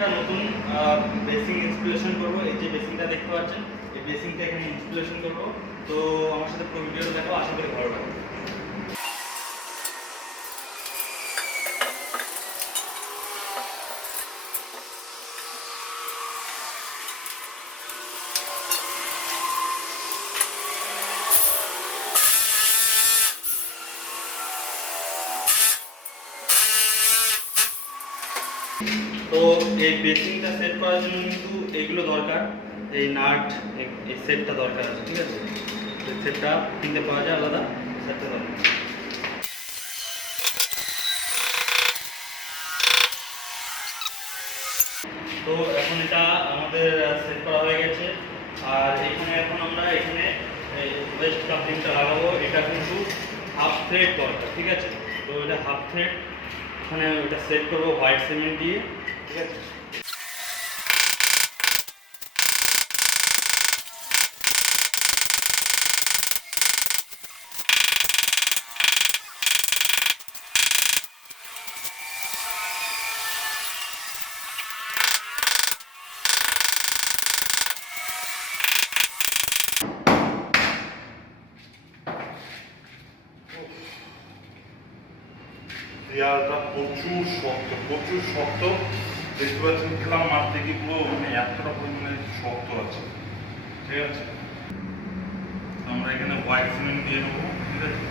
একটা নতুন basin installation করব। এই যে বেসিংটা দেখতে পাচ্ছেন, এই বেসিংটা এখানে ইনস্টলেশন করব। তো আমার সাথে পুরো ভিডিওটা দেখো, আশা করি ভালো লাগবে। তো এই বেসিংটা সেট করার জন্য কিন্তু এইগুলো দরকার, এই নাট, এই সেটটা দরকার আছে, ঠিক আছে? এই সেটটা কিনতে পাওয়া যায় আলাদা, সেটটা দরকার। তো এখন এটা আমাদের সেট করা হয়ে গেছে। আর এখানে এখন আমরা এখানে ওয়েস্ট কাপলিংটা লাগাবো। এটা কিন্তু হাফ থ্রেড দরকার, ঠিক আছে? তো এটা হাফ থ্রেড, এখানে ওটা সেট করবো হোয়াইট সিমেন্ট দিয়ে, ঠিক আছে? দেয়ালটা প্রচুর শক্ত। দেখতে পাচ্ছেন খেলাম মারতে কি পুরো মানে এতটা পরিমাণে শক্ত আছে, ঠিক আছে? আমরা এখানে হোয়াইট সিমেন্ট দিয়ে নেবো, ঠিক আছে,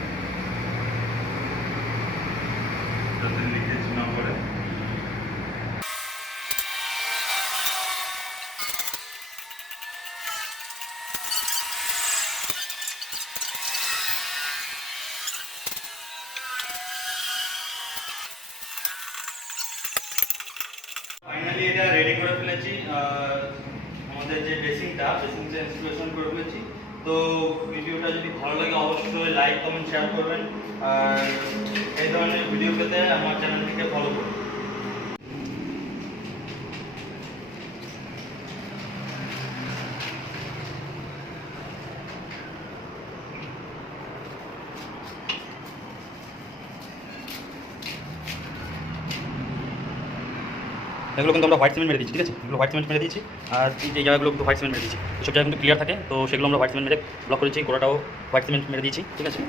যাতে লিকেজ না করে। ফাইনালি এটা রেডি করে ফেলেছি, আমাদের যে বেসিংটা ইনস্টলেশন করে ফেলেছি। তো ভিডিওটা যদি ভালো লাগে অবশ্যই লাইক, কমেন্ট, শেয়ার করবেন। আর এই ধরনের ভিডিও পেতে আমার চ্যানেলটিকে ফলো করুন। এগুলো কিন্তু আমরা হোয়াইট সিমেন্ট মেরে দিচ্ছি, ঠিক আছে? এগুলো হোয়াইট সিমেন্ট মেরে দিচ্ছি। আর এই জায়গাগুলো কিন্তু হোয়াইট সিমেন্ট মেরে দিচ্ছি। সব জায়গা কিন্তু ক্লিয়ার থাকে, তো সেগুলো আমরা হোয়াইট সিমেন্ট মেরে ব্লক করেছি। গোড়াটাও হোয়াইট সিমেন্ট মেরে দিয়েছি, ঠিক আছে?